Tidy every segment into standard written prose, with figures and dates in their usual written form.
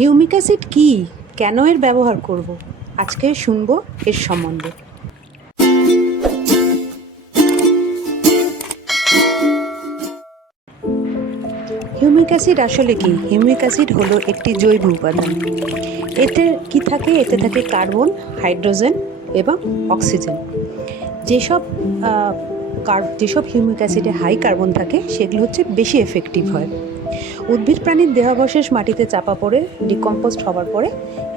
Humic acid কী, কেন এর ব্যবহার করব, আজকে শুনবো এর সম্বন্ধে। হিউমিক অ্যাসিড আসলে কি? হিউমিক অ্যাসিড হলো একটি জৈব উপাদান। এতে কি থাকে? এতে থাকে কার্বন, হাইড্রোজেন এবং অক্সিজেন। যেসব যেসব হিউমিক অ্যাসিডে হাই কার্বন থাকে সেগুলো হচ্ছে বেশি এফেক্টিভ হয়। উদ্ভিদ প্রাণীর দেহাবশেষ মাটিতে চাপা পড়ে ডিকম্পোস্ট হওয়ার পরে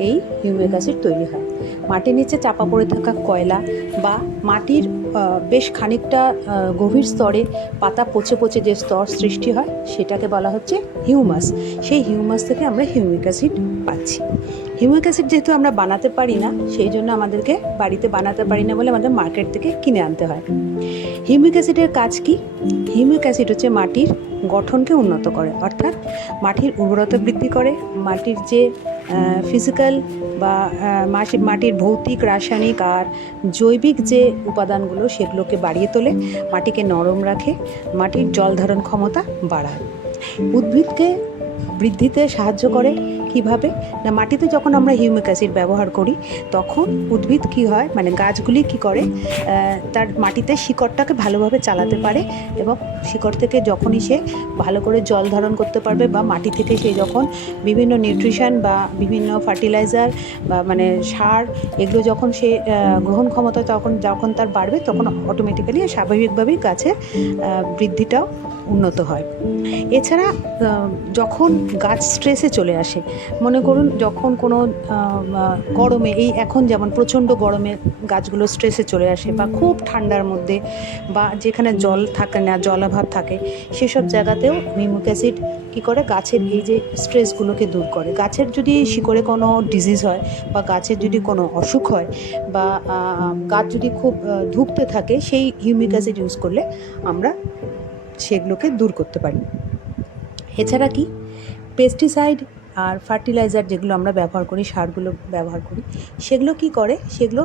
এই হিউমিক অ্যাসিড তৈরি হয়। মাটির নিচে চাপা পড়ে থাকা কয়লা বা মাটির বেশ খানিকটা গভীর স্তরে পাতা পচে পচে যে স্তর সৃষ্টি হয় সেটাকে বলা হচ্ছে হিউমাস। সেই হিউমাস থেকে আমরা হিউমিক অ্যাসিড পাচ্ছি। হিউমিক অ্যাসিড যেহেতু আমরা বানাতে পারি না, সেই জন্য আমাদেরকে বাড়িতে বানাতে পারি না বলে আমাদের মার্কেট থেকে কিনে আনতে হয়। হিউমিক অ্যাসিডের কাজ কি? হিউমিক অ্যাসিড হচ্ছে মাটির গঠনকে উন্নত করে, অর্থাৎ মাটির উর্বরতা বৃদ্ধি করে, মাটির যে ফিজিক্যাল বা মাটির ভৌতিক, রাসায়নিক আর জৈবিক যে উপাদানগুলো সেগুলোকে বাড়িয়ে তোলে, মাটিকে নরম রাখে, মাটির জল ধারণ ক্ষমতা বাড়ায়, উদ্ভিদকে বৃদ্ধিতে সাহায্য করে। কিভাবে না, মাটিতে যখন আমরা হিউমিক অ্যাসিড ব্যবহার করি তখন উদ্ভিদ কি হয়, মানে গাছগুলি কি করে, তার মাটিতে শিকড়টাকে ভালোভাবে চালাতে পারে এবং শিকড় থেকে যখনই সে ভালো করে জল ধারণ করতে পারবে বা মাটি থেকে সে যখন বিভিন্ন নিউট্রিশন বা বিভিন্ন ফার্টিলাইজার বা মানে সার এগুলো যখন সে গ্রহণ ক্ষমতা যখন তার বাড়বে তখন অটোমেটিক্যালি স্বাভাবিকভাবেই গাছের বৃদ্ধিটাও উন্নত হয়। এছাড়া যখন গাছ স্ট্রেসে চলে আসে, মনে করুন যখন কোনো গরমে, এই এখন যেমন প্রচণ্ড গরমে গাছগুলো স্ট্রেসে চলে আসে, বা খুব ঠান্ডার মধ্যে বা যেখানে জল থাকে না, জলাভাব থাকে, সেসব জায়গাতেও হিউমিক অ্যাসিড কী করে, গাছের এই যে স্ট্রেসগুলোকে দূর করে। গাছের যদি শিকড়ে কোনো ডিজিজ হয় বা গাছের যদি কোনো অসুখ হয় বা গাছ যদি খুব ধুঁকতে থাকে, সেই হিউমিক অ্যাসিড ইউজ করলে আমরা সেগুলোকে দূর করতে পারি। এছাড়া কি, পেস্টিসাইড আর ফার্টিলাইজার যেগুলো আমরা ব্যবহার করি, সারগুলো ব্যবহার করি, সেগুলো কি করে, সেগুলো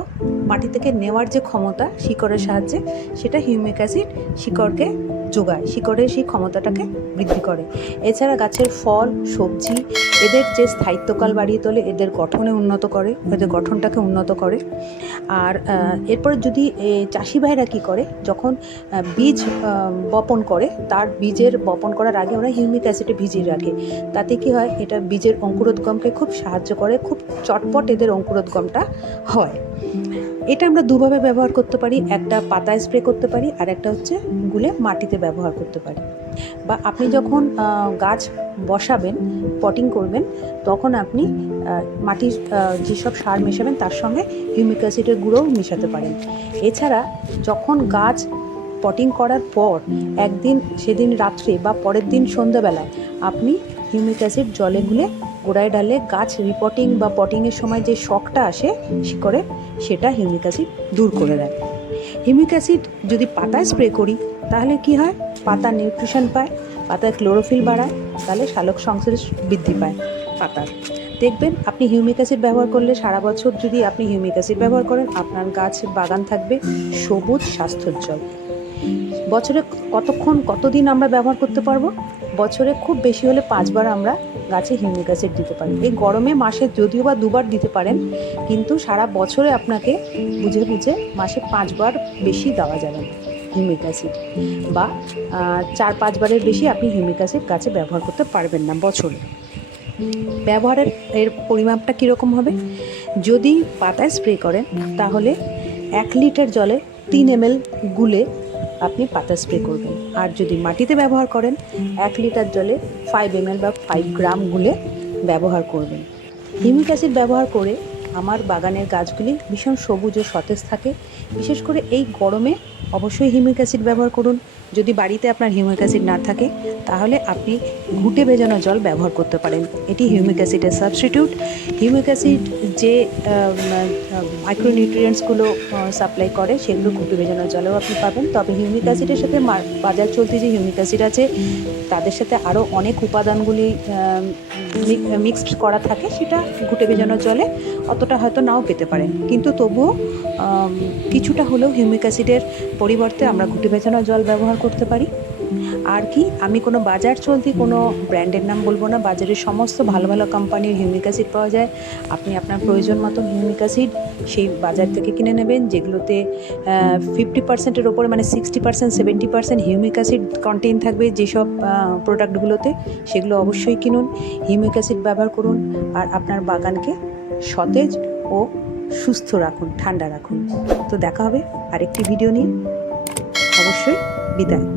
মাটি থেকে নেওয়ার যে ক্ষমতা শিকড়ের সাহায্যে, সেটা হিউমিক অ্যাসিড শিকড়কে যোগায়, শিকড়ের সেই ক্ষমতাটাকে বৃদ্ধি করে। এছাড়া গাছের ফল, সবজি এদের যে স্থায়িত্বকাল বাড়িয়ে তোলে, এদের গঠনে উন্নত করে, এদের গঠনটাকে উন্নত করে। আর এরপর যদি চাষি ভাইরা কী করে, যখন বীজ বপন করে, তার বীজের বপন করার আগে ওরা হিউমিক অ্যাসিডে ভিজিয়ে রাখে। তাতে কি হয়, এটা বীজের অঙ্কুরোদ্গমকে খুব সাহায্য করে, খুব চটপট এদের অঙ্কুরোদ্গমটা হয়। এটা আমরা দুভাবে ব্যবহার করতে পারি, একটা পাতায় স্প্রে করতে পারি আর একটা হচ্ছে গুলে মাটিতে ব্যবহার করতে পারি। বা আপনি যখন গাছ বসাবেন, পটিং করবেন, তখন আপনি মাটির যেসব সার মেশাবেন তার সঙ্গে হিউমিক অ্যাসিডের গুঁড়োও মেশাতে পারেন। এছাড়া যখন গাছ পটিং করার পর একদিন, সেদিন রাত্রে বা পরের দিন সন্ধ্যাবেলায় আপনি হিউমিক অ্যাসিড জলে গুলে গোড়ায় ডালে গাছ রিপোর্টিং বা পটিংয়ের সময় যে শকটা আসে শিকড়ে, সেটা হিউমিক অ্যাসিড দূর করে দেয়। হিউমিক অ্যাসিড যদি পাতায় স্প্রে করি তাহলে কি হয়, পাতা নিউট্রিশন পায়, পাতায় ক্লোরোফিল বাড়ায়, তাহলে সালোক সংশ্লেষ বৃদ্ধি পায় পাতার। দেখবেন আপনি হিউমিক অ্যাসিড ব্যবহার করলে, সারা বছর যদি আপনি হিউমিক অ্যাসিড ব্যবহার করেন, আপনার গাছ বাগান থাকবে সবুজ, স্বাস্থ্যোজ্জ্বল। বছরে কতদিন আমরা ব্যবহার করতে পারবো? বছরে খুব বেশি হলে 5 বার আমরা গাছে হিউমিক অ্যাসিড দিতে পারি। এই গরমে মাসে যদিও বা 2 বার দিতে পারেন, কিন্তু সারা বছরে আপনাকে বুঝে বুঝে মাসে 5 বার বেশি দেওয়া যাবে না হিউমিক অ্যাসিড, বা 4-5 বারের বেশি আপনি হিউমিক অ্যাসিড গাছে ব্যবহার করতে পারবেন না বছরে। ব্যবহারের এর পরিমাপটা কীরকম হবে? যদি পাতায় স্প্রে করেন তাহলে 1 লিটার জলে 3 ml গুলে আপনি পাতা স্প্রে করবেন। আর যদি মাটিতে ব্যবহার করেন 1 লিটার জলে 5 ml বা 5 গ্রাম গুলে ব্যবহার করবেন। হিউমিক অ্যাসিড ব্যবহার করে আমার বাগানের গাছগুলি ভীষণ সবুজ ও সতেজ থাকে। বিশেষ করে এই গরমে অবশ্যই হিউমিক অ্যাসিড ব্যবহার করুন। যদি বাড়িতে আপনার হিউমিক অ্যাসিড না থাকে তাহলে আপনি ঘুঁটে ভেজানো জল ব্যবহার করতে পারেন, এটি হিউমিক অ্যাসিডের সাবস্টিটিউট। হিউমিক অ্যাসিড যে মাইক্রোনিউট্রিয়েন্টসগুলো সাপ্লাই করে সেগুলো ঘুঁটে ভেজানো জলেও আপনি পাবেন। তবে হিউমিক অ্যাসিডের সাথে বাজার চলতি যে হিউমিক অ্যাসিড আছে তাদের সাথে আরও অনেক উপাদানগুলি মিক্সড করা থাকে, সেটা ঘুঁটে ভেজানো জলে অতটা হয়তো নাও পেতে পারেন, কিন্তু তবুও কিছুটা হলেও হিউমিক অ্যাসিডের পরিবর্তে আমরা ঘুঁটে ভেজানো জল ব্যবহার করতে পারি। আর কি, আমি কোনো বাজার চলতি কোনো ব্র্যান্ডের নাম বলবো না, বাজারে সমস্ত ভালো ভালো কোম্পানির হিউমিক অ্যাসিড পাওয়া যায়। আপনি আপনার প্রয়োজন মতন হিউমিক অ্যাসিড সেই বাজার থেকে কিনে নেবেন, যেগুলোতে 50%-এর ওপরে, মানে 60%, 70% হিউমিক অ্যাসিড কন্টেইন থাকবে যেসব প্রোডাক্টগুলোতে, সেগুলো অবশ্যই কিনুন। হিউমিক অ্যাসিড ব্যবহার করুন আর আপনার বাগানকে সতেজ ও সুস্থ রাখুন, ঠান্ডা রাখুন। তো দেখা হবে আরেকটি ভিডিও নিয়ে। অবশ্যই বিদায়।